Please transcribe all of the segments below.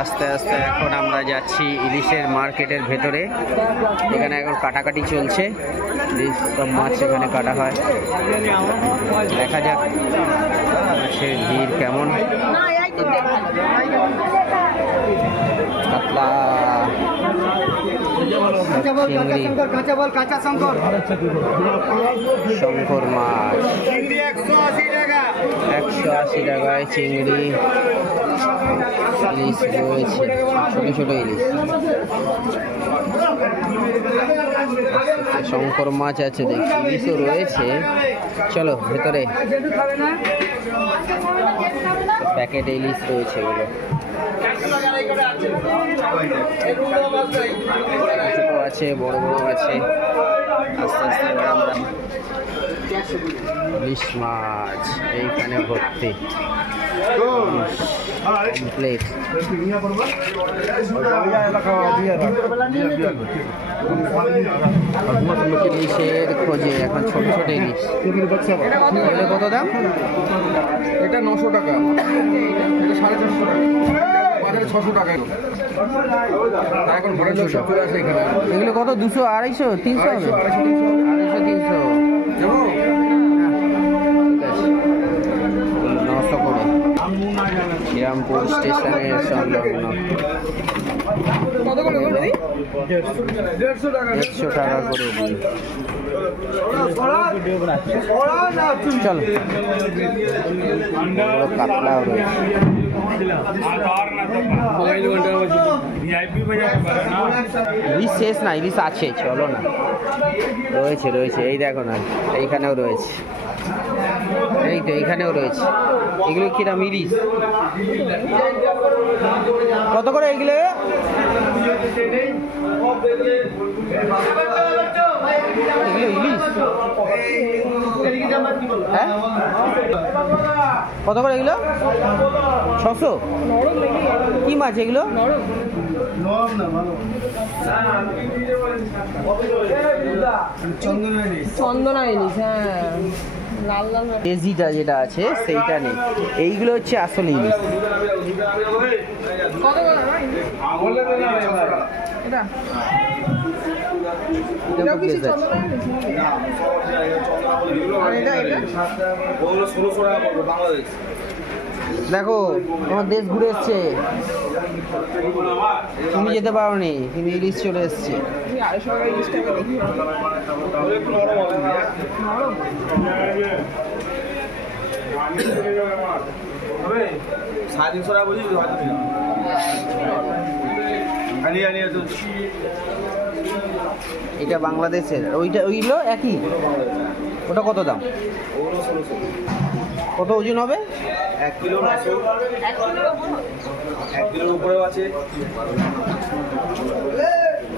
আস্তে আস্তে এখন আমরা যাচ্ছি ইলিশের মার্কেটের ভেতরে। এখানে এখন কাটাকাটি চলছে, ইলিশ সব মাছ এখানে কাটা হয়। দেখা যাক মাছের ভিড় কেমন। কাতলা, চিংড়ি, শঙ্কর মাছ 180 টাকায় চিংড়ি, ইলিশ রয়েছে, ছোট ছোট ইলিশ। শঙ্কর মাছ আছে দেখছি, ইলিশও রয়েছে। চলো ভেতরে, প্যাকেট ইলিশ রয়েছে এগুলো, ছোট আছে বড় বড় আছে। আস্তে আস্তে আমরা ইলিশ মাছ এইখানে ভর্তি কমপ্লিট। ইলিশের খোঁজে এখন ছোট ছোট ইলিশ। কত দাম? এটা 900 টাকা, এটা 450 টাকা, বাজারে 600 টাকা। এখন ঘরে লোক সব চলে আসে এখানে। এগুলো কত? 200, 250, 300 হবে? 250, 300 900 করে। শ্রীরামপুর স্টেশনের সংলগ্ন 150 টাকা করে। চলো, কাতলাও রয়েছে। ইলিশ শেষ না, ইলিশ আছে, চলো না, রয়েছে রয়েছে। এই দেখো না, এইখানেও রয়েছে, এই তো এইখানেও রয়েছে। এগুলো কিরম ইলিশ? কত করে এগুলো? ইলিশ হ্যাঁ, কত করে এগুলো? 600। কি মাছ এগুলো? চন্দনা ইলিশ, হ্যাঁ, লাল লাল কেজিটা যেটা আছে সেইটা নেই, এইগুলো হচ্ছে আসলে ইলিশ। দেখো তোমার দেশ ঘুরে এসছে, তুমি যেতে পারোনি কিন্তু ইলিশ চলে এসছে। এটা বাংলাদেশের, ওইগুলো একই। ওটা কত দাম? কত ওজন হবে? 1 কিলো, 1 কিলোর উপরেও আছে,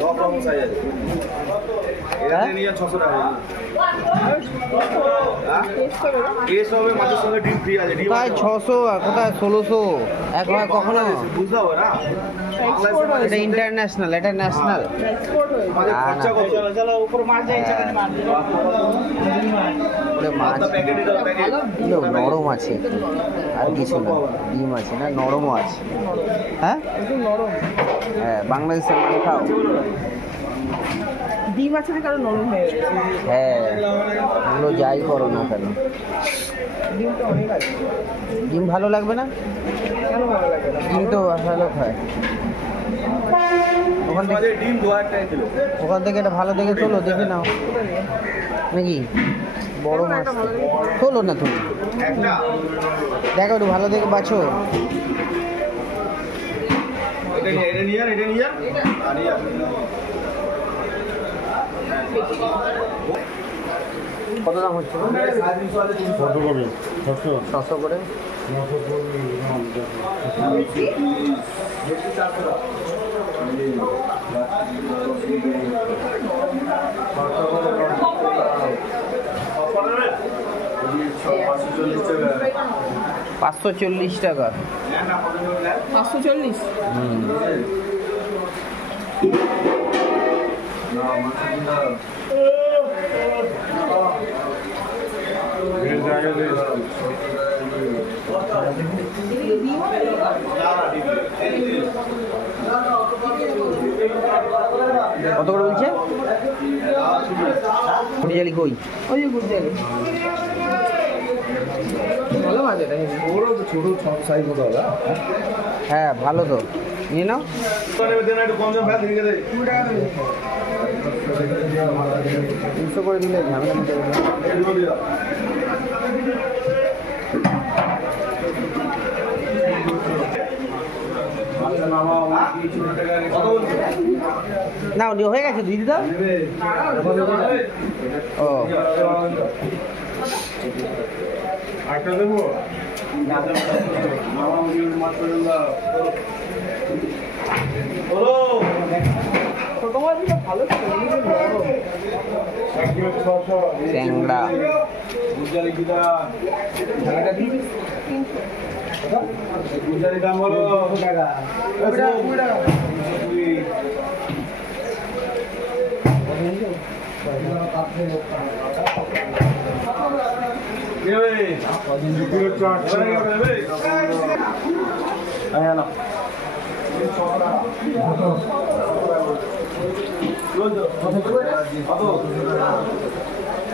সব রকম সাইজ আছে। এটা নিয়ে 600 টাকা। টেস্ট হবে, মাছের সঙ্গে ডিম ফ্রি আছে। কোথায় 600 আর কোথায় 1600? এক হয় কখনো বুঝতে হবে না, এটা ইন্টারন্যাশনাল, এটা ন্যাশনাল। নরম আছে আর কিছু না, ডিম আছে না, নরমও আছে। হ্যাঁ হ্যাঁ, বাংলাদেশের মানে খাও, ডিম আছে কারণ নরম হয়ে গেছে। হ্যাঁ, ওগুলো যাই করো না কেন, ডিম ভালো লাগবে না? কেন ভালো লাগে না? ডিম তো ভালো খায়। ওখান থেকে এটা ভালো দেখে তোলো, দেখে নাও নাকি বড় মাছ তোলো না তুমি, দেখো একটু ভালো দেখে বাছো। কত দাম হচ্ছে? 600 করে। $540 টাকা। 540? কত করে বলছে? গুড়িয়ালি কই? ওই যে গুড়িয়ালি ভালো আছে এটা, ওরও তো ছোট সাইজ মতো হবে। হ্যাঁ ভালো তো, নিয়ে নাও। 300 করে দিলে ঝামেলা মিটে যাবে। না হয়ে গেছে দিদি দাও। ও একটা দেবো। ট্যাংরা দাম বলো টাকা।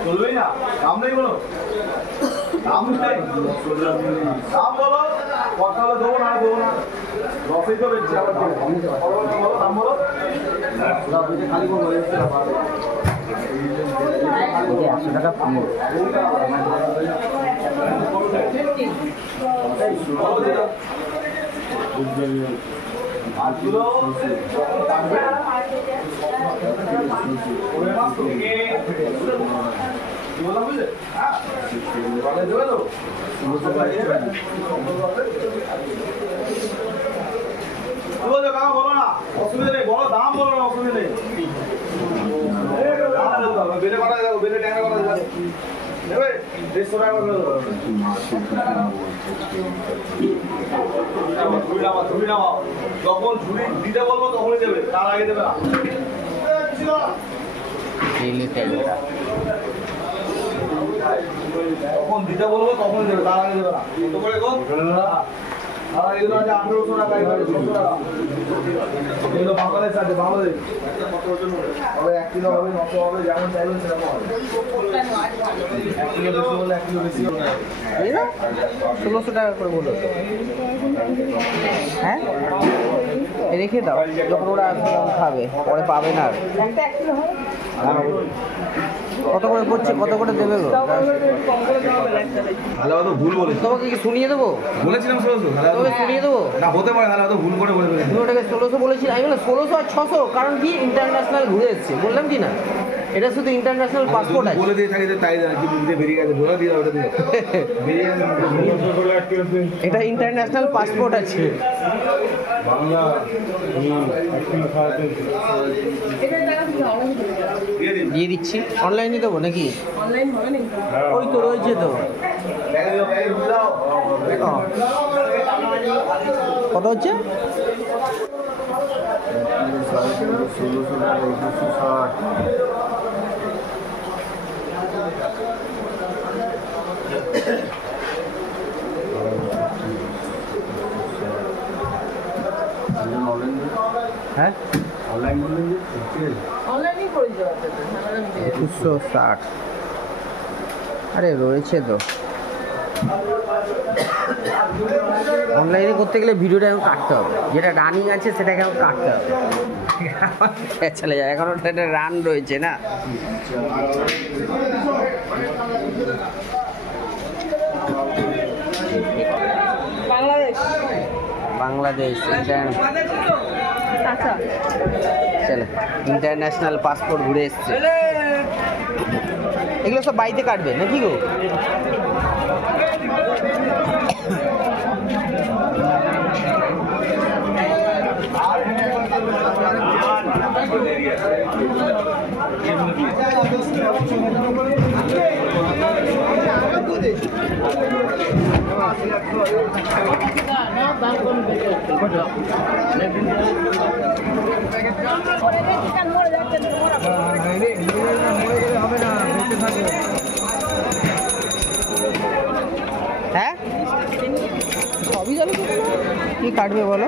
চলবেই না, দাম নেই বলো, দাম নেই, দাম বলো, কথা হলে দেবো না দেবো না, দশই তো বেচছি আবার দাম বলো, খালি করবো 100 টাকা প্লেট। বলো না, অসুবিধা নেই, বলো দাম বলো না, অসুবিধা নেই। বেলে কটা যাবো, বেলে ট্যাংরা কটা যাবে, দেবে 150 টাকা করে দেবো। ঝুড়ি নামাও, যখন ঝুড়ি দিতে বলবো তখনই দেবে, তার আগে দেবে না। তখন দিতে বলবো তখনই দেবে, তার আগে দেবে না। কত করে গো? আর এগুলো আছে 1800 টাকা, 600 টাকা। এগুলো বাংলাদেশ আছে, বাংলাদেশ। তবে 1 কিলো হবে, 900 হবে, যেমন চাইবেন সেরকম হবে। 1 কিলো বেশি হলে 1 কিলো বেশি হবে। 1600 টাকা করে বলো। হ্যাঁ রেখে দাও, যখন ওরা খাবে পরে পাবে না আর। কত করে পড়ছে, কত করে দেবে গো? তাহলে তো ভুল বলেছি, তোমাকে কি শুনিয়ে দেবো? বলেছিলাম 1600, তোমাকে শুনিয়ে দেবো না হতে পারে, তাহলে তো ভুল করে বলে ফেলেছি। তুমি ওটাকে 1600 বলেছি, আমি বললাম 1600 আর 600, কারণ কি ইন্টারন্যাশনাল ঘুরে এসছে, বললাম কি না, এটা শুধু ইন্টারন্যাশনাল পাসপোর্ট আছে। বলে দিয়ে থাকি যে তাই কি বুঝতে বেরিয়ে গেছে, বলে দিয়ে ওটা দিয়ে বেরিয়ে গেছে। এটা ইন্টারন্যাশনাল পাসপোর্ট আছে। বাংলা দিয়ে দিচ্ছি, অনলাইনে দেবো নাকি? অনলাইন হবে নাকি? ওই তো রয়েছে তো। কত হচ্ছে? 1660। হ্যাঁ অনলাইনেই করে দিতে পারবে তো, ঝামেলা মিটে যাবে। 260। আরে রয়েছে তো। অনলাইনে করতে গেলে ভিডিওটা এখন কাটতে হবে, যেটা রানিং আছে সেটাকে এখন কাটতে হবে। চলে যায়, এখন ওটা একটা রান রয়েছে না। বাংলাদেশ বাংলাদেশ আচ্ছা চলো, ইন্টারন্যাশনাল পাসপোর্ট ঘুরে এসছে। এগুলো সব বাড়িতে কাটবে নাকি গো? হ্যাঁ সবই জানো কি কাটবে বলো?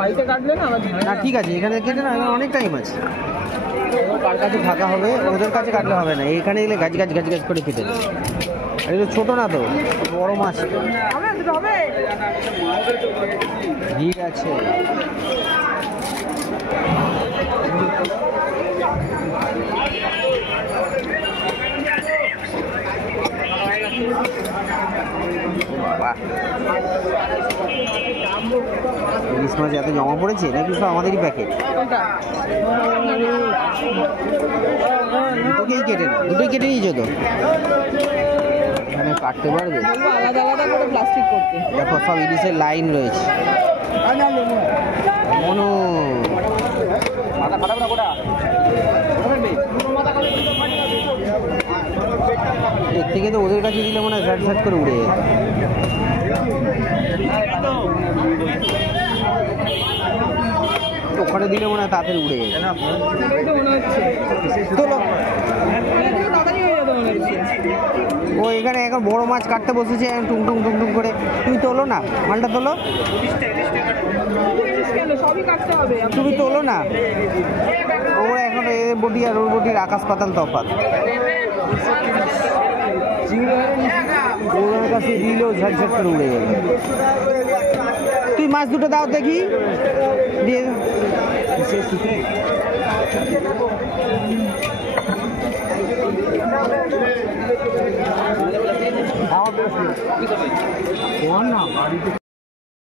বাড়িতে কাটলে না আবার না ঠিক আছে, এখানে কেটে না, এখানে অনেক টাইম আছে। কার কাছে ফাঁকা হবে ওদের কাছে কাটলে হবে না, এইখানে গেলে গাছ গাছ গাছ গাছ করে কেটে দেবে। আর এটা ছোটো না তো, বড় মাছ। ভিড় আছে। ইলিশ মাছ এত জমা পড়েছে নাকি সব আমাদেরই প্যাকেট? দুটোকেই কেটে না, দুটোই কেটে নিয়েছো তো? এখানে কাটতে পারবে? আলাদা আলাদা করে প্লাস্টিক করতে। দেখো সব ইলিশের লাইন রয়েছে। মনো এর থেকে তো ওদের কাছে দিলে মনে হয় ঝাট ঝাট করে উড়ে যেত। ওখানে দিলে মনে হয় তাড়াতাড়ি উড়ে যেত। তোলো। ও এখানে এখন বড় মাছ কাটতে বসেছে, টুং টুং টুং টুং করে। তুমি তোলো না, মালটা তোলো। তুমি তোলো না, ও এখন এর বডি আর ওর বডির আকাশ পাতাল তফাৎ। ওর কাছে দিলেও ঝাট ঝাট করে উড়ে যাবে। তুই মাছ দুটো দাও দেখি, দিয়ে